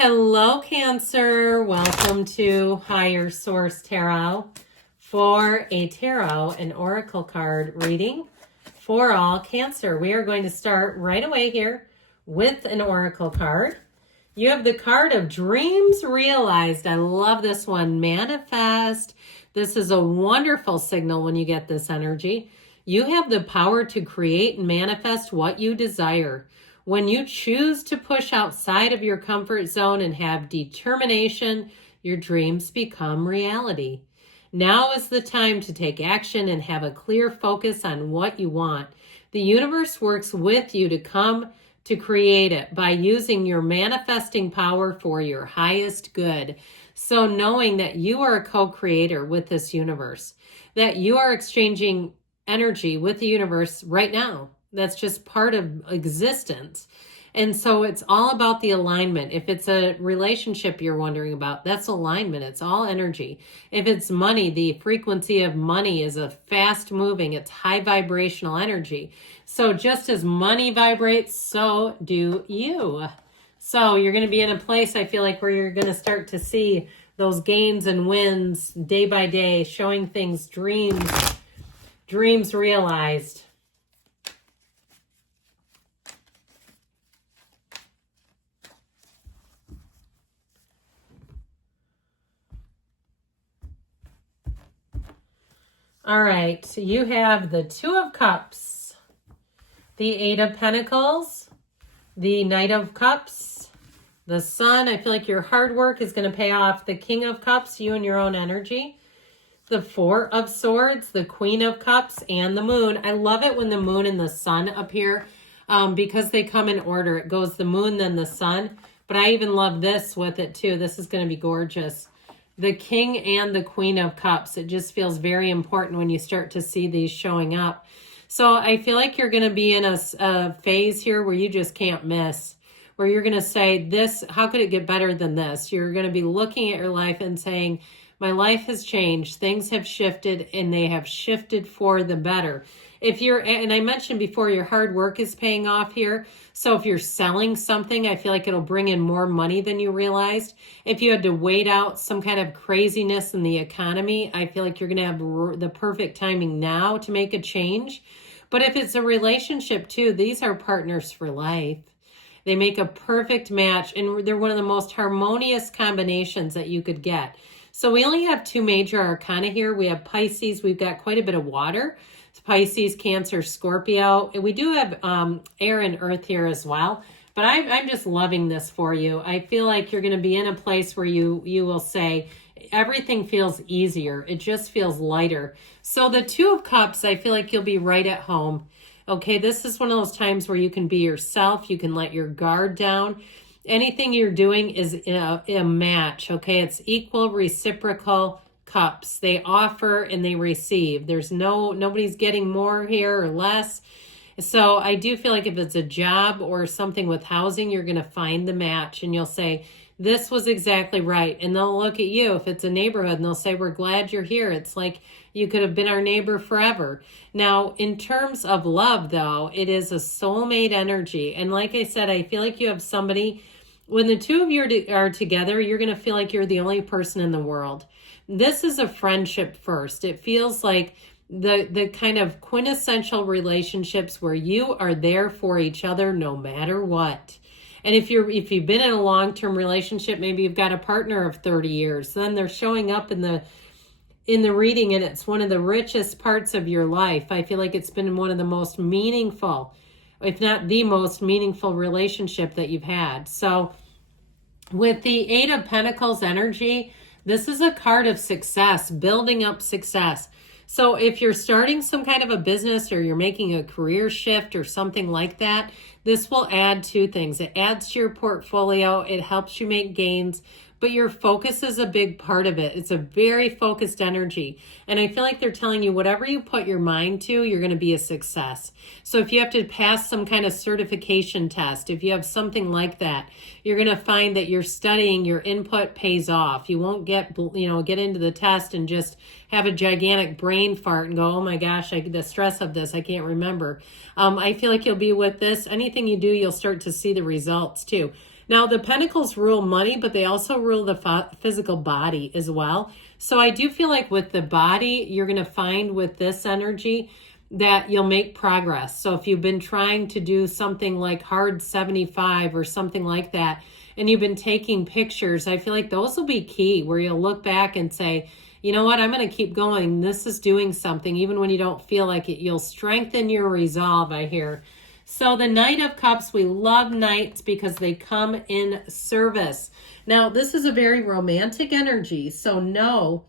Hello, Cancer. Welcome to Higher Source Tarot for a tarot and oracle card reading for all Cancer. We are going to start right away here with an oracle card. You have the card of Dreams Realized. I love this one. Manifest. This is a wonderful signal when you get this energy. You have the power to create and manifest what you desire. When you choose to push outside of your comfort zone and have determination, your dreams become reality. Now is the time to take action and have a clear focus on what you want. The universe works with you to come to create it by using your manifesting power for your highest good. So knowing that you are a co-creator with this universe, that you are exchanging energy with the universe right now. That's just part of existence. And so it's all about the alignment. If it's a relationship you're wondering about, that's alignment. It's all energy. If it's money, the frequency of money is a fast moving, it's high vibrational energy. So just as money vibrates, so do you. So you're going to be in a place, I feel like, where you're going to start to see those gains and wins day by day, showing things, dreams realized. All right, so you have the Two of Cups, the Eight of Pentacles, the Knight of Cups, the Sun. I feel like your hard work is going to pay off. The King of Cups, you and your own energy. The Four of Swords, the Queen of Cups, and the Moon. I love it when the Moon and the Sun appear because they come in order. It goes the Moon, then the Sun. But I even love this with it too. This is going to be gorgeous. The King and the Queen of Cups. It just feels very important when you start to see these showing up. So I feel like you're going to be in a phase here where you just can't miss, where you're going to say, this, how could it get better than this? You're going to be looking at your life and saying, my life has changed. Things have shifted, and they have shifted for the better. If you're, and I mentioned before, your hard work is paying off here. So if you're selling something, I feel like it'll bring in more money than you realized. If you had to wait out some kind of craziness in the economy, I feel like you're going to have the perfect timing now to make a change. But if it's a relationship too, these are partners for life. They make a perfect match, and they're one of the most harmonious combinations that you could get. So we only have two major arcana here. We have Pisces. We've got quite a bit of water. Pisces, Cancer, Scorpio. And we do have air and earth here as well. But I'm just loving this for you. I feel like you're going to be in a place where you will say, everything feels easier. It just feels lighter. So the Two of Cups, I feel like you'll be right at home. Okay, this is one of those times where you can be yourself. You can let your guard down. Anything you're doing is a match, okay? It's equal, reciprocal cups. They offer and they receive. There's nobody's getting more here or less. So I do feel like if it's a job or something with housing, you're going to find the match and you'll say, this was exactly right. And they'll look at you if it's a neighborhood and they'll say, we're glad you're here. It's like you could have been our neighbor forever. Now, in terms of love, though, it is a soulmate energy. And like I said, I feel like you have somebody, when the two of you are together, you're going to feel like you're the only person in the world. This is a friendship first. It feels like the kind of quintessential relationships where you are there for each other no matter what. And if you've been in a long-term relationship, maybe you've got a partner of 30 years, then they're showing up in the reading, and it's one of the richest parts of your life. I feel like it's been one of the most meaningful, if not the most meaningful relationship that you've had. So with the Eight of Pentacles energy, this is a card of success, building up success. So if you're starting some kind of a business or you're making a career shift or something like that, this will add two things. It adds to your portfolio. It helps you make gains, but your focus is a big part of it. It's a very focused energy. And I feel like they're telling you whatever you put your mind to, you're going to be a success. So if you have to pass some kind of certification test, if you have something like that, you're going to find that you're studying, your input pays off. You won't get into the test and just have a gigantic brain fart and go, oh my gosh, the stress of this, I can't remember. I feel like you'll be with this. Anything you do, you'll start to see the results too. Now, the Pentacles rule money, but they also rule the physical body as well. So I do feel like with the body, you're going to find with this energy that you'll make progress. So if you've been trying to do something like hard 75 or something like that, and you've been taking pictures, I feel like those will be key, where you'll look back and say, you know what, I'm going to keep going. This is doing something. Even when you don't feel like it, you'll strengthen your resolve, I hear. So the Knight of Cups, we love knights because they come in service. Now, this is a very romantic energy. So know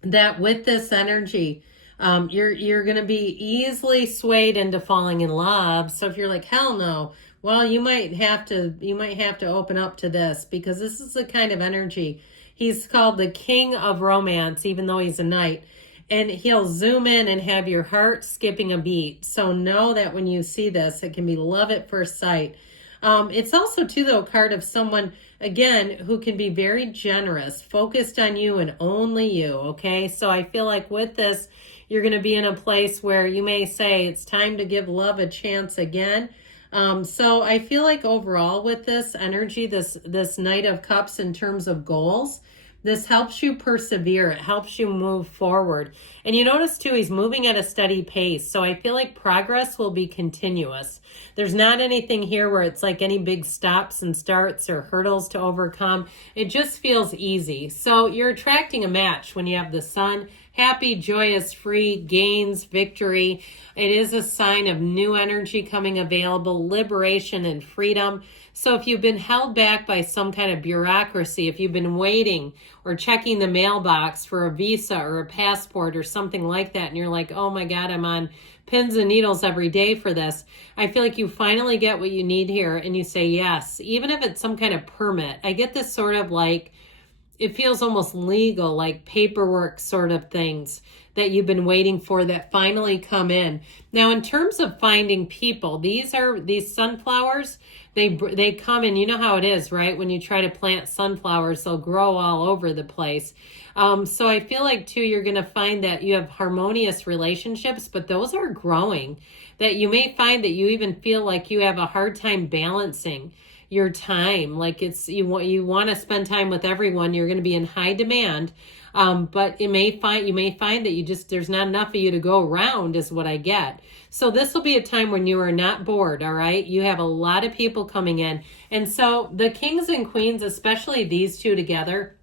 that with this energy, you're going to be easily swayed into falling in love. So if you're like, hell no, well, you might have to open up to this, because this is the kind of energy. He's called the King of Romance, even though he's a knight. And he'll zoom in and have your heart skipping a beat. So know that when you see this, it can be love at first sight. It's also, too, though, a card of someone, again, who can be very generous, focused on you and only you, okay? So I feel like with this, you're going to be in a place where you may say it's time to give love a chance again. So I feel like overall with this energy, this Knight of Cups in terms of goals, this helps you persevere. It helps you move forward. And you notice too, he's moving at a steady pace. So I feel like progress will be continuous. There's not anything here where it's like any big stops and starts or hurdles to overcome. It just feels easy. So you're attracting a match when you have the Sun. Happy, joyous, free, gains, victory. It is a sign of new energy coming available, liberation and freedom. So if you've been held back by some kind of bureaucracy, if you've been waiting or checking the mailbox for a visa or a passport or something like that, and you're like, oh my God, I'm on pins and needles every day for this, I feel like you finally get what you need here and you say yes, even if it's some kind of permit. I get this sort of like, it feels almost legal, like paperwork sort of things that you've been waiting for that finally come in. Now, in terms of finding people, these sunflowers, they come in, you know how it is, right? When you try to plant sunflowers, they'll grow all over the place. So I feel like too, you're going to find that you have harmonious relationships, but those are growing, that you may find that you even feel like you have a hard time balancing your time. Like you want to spend time with everyone. You're going to be in high demand. But you may find that there's not enough of you to go around is what I get. So this will be a time when you are not bored. All right. You have a lot of people coming in. And so the kings and queens, especially these two together,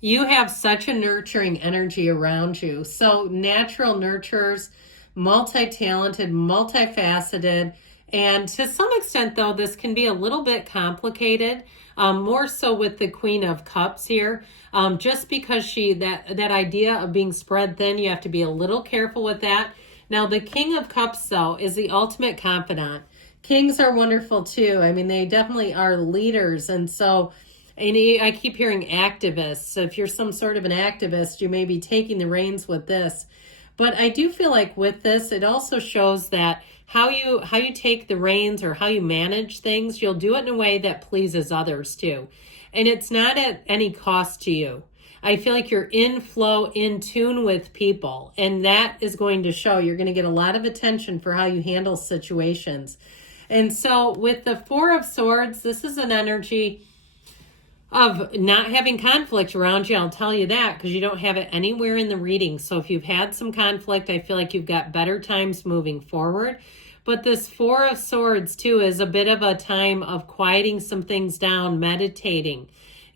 you have such a nurturing energy around you. So natural nurturers, multi-talented, multifaceted. And to some extent, though, this can be a little bit complicated, more so with the Queen of Cups here, just because that idea of being spread thin, you have to be a little careful with that. Now, the King of Cups, though, is the ultimate confidant. Kings are wonderful, too. I mean, they definitely are leaders. And so I keep hearing activists. So if you're some sort of an activist, you may be taking the reins with this. But I do feel like with this, it also shows that how you take the reins or how you manage things, you'll do it in a way that pleases others too. And it's not at any cost to you. I feel like you're in flow, in tune with people, and that is going to show. You're going to get a lot of attention for how you handle situations. And so with the Four of Swords, this is an energy of not having conflict around you. I'll tell you that because you don't have it anywhere in the reading. So if you've had some conflict, I feel like you've got better times moving forward. But this Four of Swords too is a bit of a time of quieting some things down, meditating,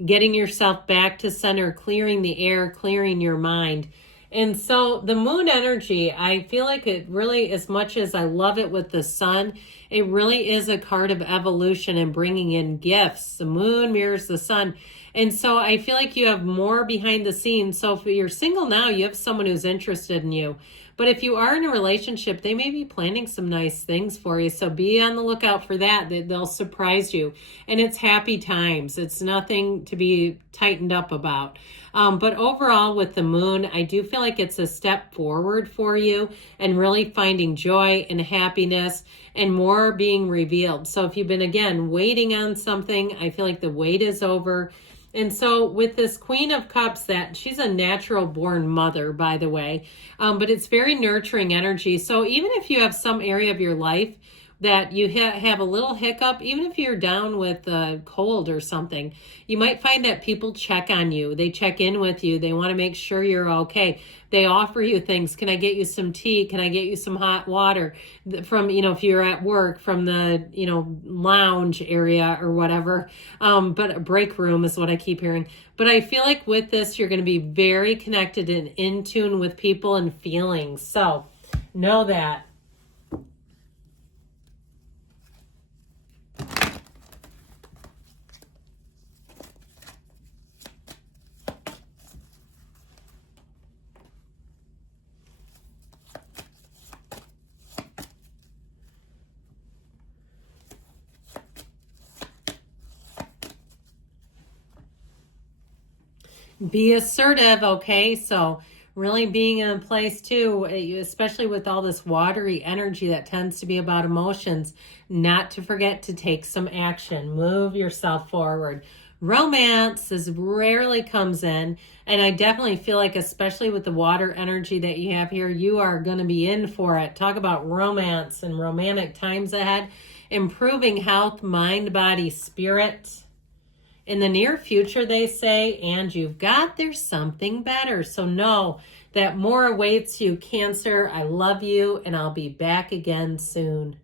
getting yourself back to center, clearing the air, clearing your mind. And so the moon energy, I feel like it really, as much as I love it with the sun, it really is a card of evolution and bringing in gifts. The moon mirrors the sun. And so I feel like you have more behind the scenes. So if you're single now, you have someone who's interested in you. But if you are in a relationship, they may be planning some nice things for you. So be on the lookout for that. They'll surprise you. And it's happy times. It's nothing to be tightened up about. But overall with the moon, I do feel like it's a step forward for you and really finding joy and happiness and more being revealed. So if you've been, again, waiting on something, I feel like the wait is over. And so with this Queen of Cups, that she's a natural born mother, by the way, but it's very nurturing energy. So even if you have some area of your life that you have a little hiccup, even if you're down with a cold or something, you might find that people check on you. They check in with you. They want to make sure you're okay. They offer you things. Can I get you some tea? Can I get you some hot water from, if you're at work, from the, lounge area or whatever. But a break room is what I keep hearing. But I feel like with this, you're going to be very connected and in tune with people and feelings. So know that. Be assertive, okay? So really being in a place too, especially with all this watery energy that tends to be about emotions, not to forget to take some action. Move yourself forward. Romance is rarely comes in, and I definitely feel like, especially with the water energy that you have here, you are going to be in for it. Talk about romance and romantic times ahead. Improving health, mind, body, spirit. In the near future, they say, and you've got, there's something better. So know that more awaits you, Cancer. I love you, and I'll be back again soon.